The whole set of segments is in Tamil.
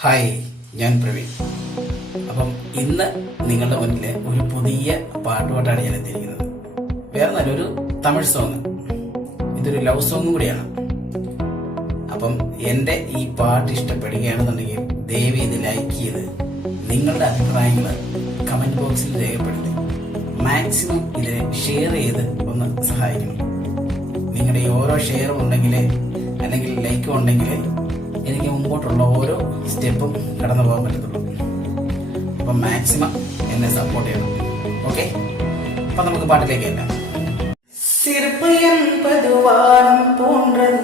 ഹായ്, ഞാൻ പ്രവീൺ. അപ്പം ഇന്ന് നിങ്ങളുടെ മുന്നിൽ ഒരു പുതിയ പാട്ടുപാട്ടാണ് ഞാൻ എത്തിയിരിക്കുന്നത്. വേറെ നല്ലൊരു തമിഴ് സോങ്. ഇതൊരു ലവ് സോങ്ങും കൂടിയാണ്. അപ്പം എൻ്റെ ഈ പാട്ട് ഇഷ്ടപ്പെടുകയാണെന്നുണ്ടെങ്കിൽ ദയവ് ഇത് ലൈക്ക് ചെയ്ത് നിങ്ങളുടെ അഭിപ്രായങ്ങൾ കമന്റ് ബോക്സിൽ രേഖപ്പെടുത്തി മാക്സിമം ഇതിനെ ഷെയർ ചെയ്ത് ഒന്ന് സഹായിക്കണം. നിങ്ങളുടെ ഈ ഓരോ ഷെയറും ഉണ്ടെങ്കിൽ അല്ലെങ്കിൽ ലൈക്കും ഉണ്ടെങ്കിൽ എനിക്ക് മുമ്പോട്ടുള്ള ഓരോ സ്റ്റെപ്പും കടന്നു പോകാൻ പറ്റത്തുള്ളൂ. അപ്പം മാക്സിമം എന്നെ സപ്പോർട്ട് ചെയ്യണം. ഓക്കെ, അപ്പം നമുക്ക് പാട്ടിലേക്ക് എല്ലാം. சிறப்பு என்பது வானம் போன்றது,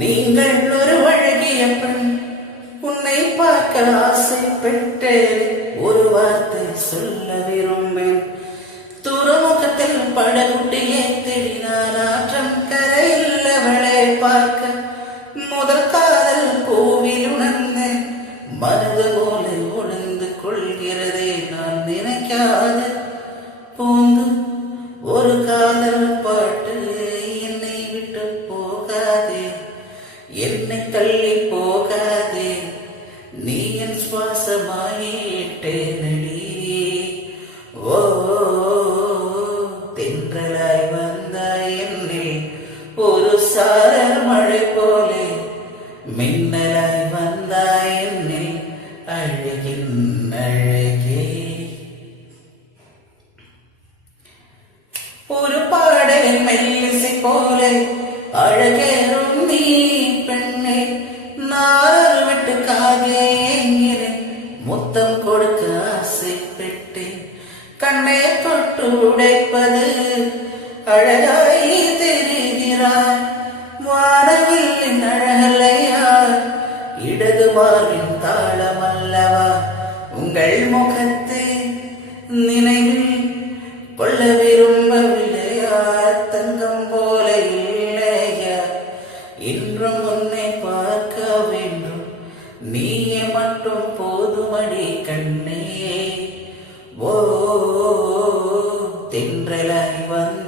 நீங்கள் ஒரு அழகிய பெண், உன்னை பார்க்க ஆசைப்பட்டு ஒரு வார்த்தை சொல்ல விரும்பேன். துறைமுகத்தில் படகுட்டியை தேடினார், ஆற்றம் கரையில் அவளை பார்க்க முதல் காதல் கோவில் உணர்ந்தேன். மனது போல ஒளிந்து கொள்கிறதே நான் நினைக்காத போந்து ஒரு காதல் பாட்டு. என்னை விட்டு போகாதே, என்னை தள்ளி போகாதே, நீ என் சுவாசமாயிட்டேனடி. ஓ தென்றலாய் வந்தாய் என்னில் ஒரு சாரல் மழை போலே, மின்னலாய் வந்தாய் என்னில் அழகின் அழகே. ஒரு பாடலின் மெல்லிசை போல அழகேறும் நீ பெண்ணே, நாறு விட்டு காதே என்கிறேன், முத்தம் கொடுக்க ஆசைப்பட்டேன். கண்ணை தொட்டு உடைப்பது அழகாய் தெரிகிறாய், வானவில்லின் அழகலையா, இடது மார்பின் தாளம் அல்லவா, உங்கள் முகத்தை நினைவில் கொள்ள விரும்பவில்லையா, தங்கம் போல இல்லையா, இன்றும் உன்னை பார்க்க வேண்டும், நீயே மட்டும் போதுமடி கண்ணே. ஓ தென்றலாய் வந்த